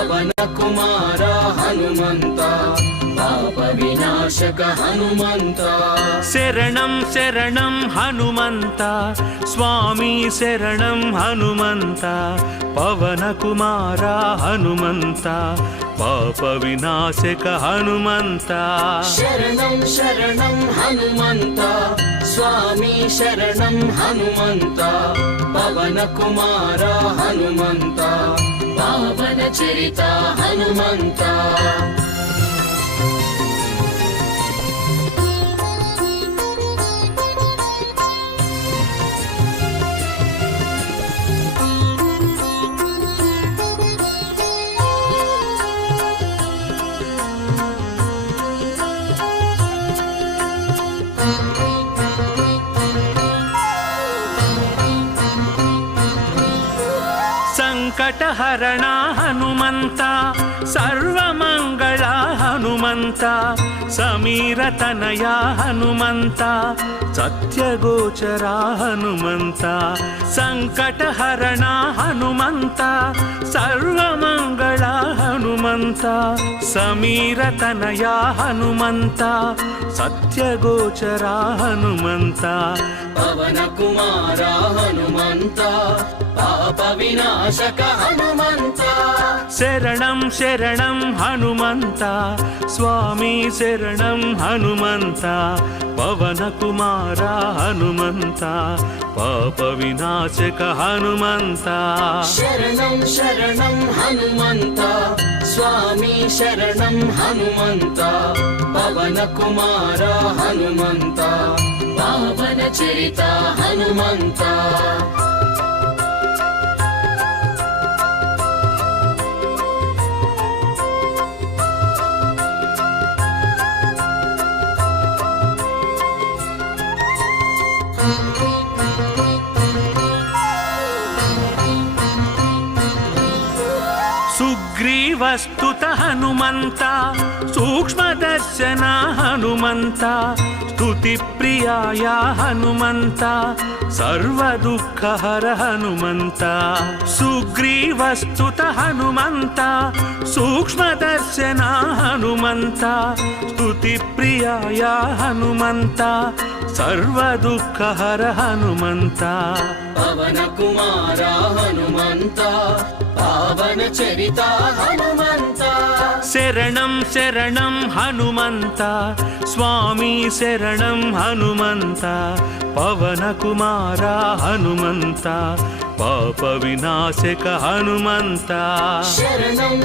ಪವನ ಕುಮಾರ ಹನುಮಂತ ಪಾಪ ವಿನಾಶಕ ಹನುಮಂತ ಶರಣಂ ಶರಣಂ ಹನುಮಂತ ಸ್ವಾಮಿ ಶರಣಂ ಹನುಮಂತ ಪವನ ಕುಮಾರ ಹನುಮಂತ ಪಾಪ ವಿನಾಶಕ ಹನುಮಂತ ಶರಣಂ ಶರಣಂ ಹನುಮಂತ ಸ್ವಾಮಿ ಶರಣಂ ಹನುಮಂತ ಪವನ ಕುಮಾರ ಹನುಮಂತ ಪಾವನ ಚರಿತ ಹನುಮಂತ ಸಂಕಟಹರಣ ಹನುಮಂತ ಸರ್ವಮಂಗಳ ಹನುಮಂತ ಸಮೀರತನಯ ಹನುಮಂತ ಸತ್ಯಗೋಚರ ಹನುಮಂತ ಸಂಕಟಹರಣ ಹನುಮಂತ ಸರ್ವಮಂಗಳ ಹನುಮಂತ ಸಮೀರತನಯ ಹನುಮಂತ ಸತ್ಯಗೋಚರ ಹನುಮಂತ ಪವನ ಕುಮಾರ ಹನುಮಂತ ಪಾಪ ವಿನಾಶಕ ಹನುಮಂತ ಶರಣಂ ಶರಣಂ ಹನುಮಂತ ಸ್ವಾಮಿ ಶರಣಂ ಹನುಮಂತ ಪವನ ಕುಮಾರ ಹನುಮಂತ ಪಾಪ ವಿನಾಶಕ ಹನುಮಂತ ಶರಣಂ ಶರಣಂ ಹನುಮಂತ ಸ್ವಾಮಿ ಶರಣಂ ಹನುಮಂತ ಪವನ ಕುಮಾರ ಹನುಮಂತ ಪಾವನ ಚರಿತ ಹನುಮಂತ ಸುಗ್ರೀವಸ್ತುತ ಹನುಮಂತ ಸೂಕ್ಷ್ಮದರ್ಶನ ಹನುಮಂತ ಸ್ತುತಿ ಪ್ರಿಯಾಯ ಹನುಮಂತ ಸರ್ವದುಃಖಹರ ಹನುಮಂತ ಸುಗ್ರೀವಸ್ತುತ ಹನುಮಂತ ಸೂಕ್ಷ್ಮದರ್ಶನ ಹನುಮಂತ ಸ್ತುತಿ ಪ್ರಿಯಾಯ ಹನುಮಂತ ಸರ್ವದುಃಖಹರ ಹನುಮಂತ ಪವನ ಕುಮಾರ ಹನುಮಂತ ಪಾವನ ಚರಿತ ಹನುಮಂತ ಶರಣಂ ಶರಣಂ ಹನುಮಂತ ಸ್ವಾಮಿ ಶರಣಂ ಹನುಮಂತ ಪವನ ಕುಮಾರ ಹನುಮಂತ ಪಾಪ ವಿನಾಶಕ ಹನುಮಂತ ಶರಣಂ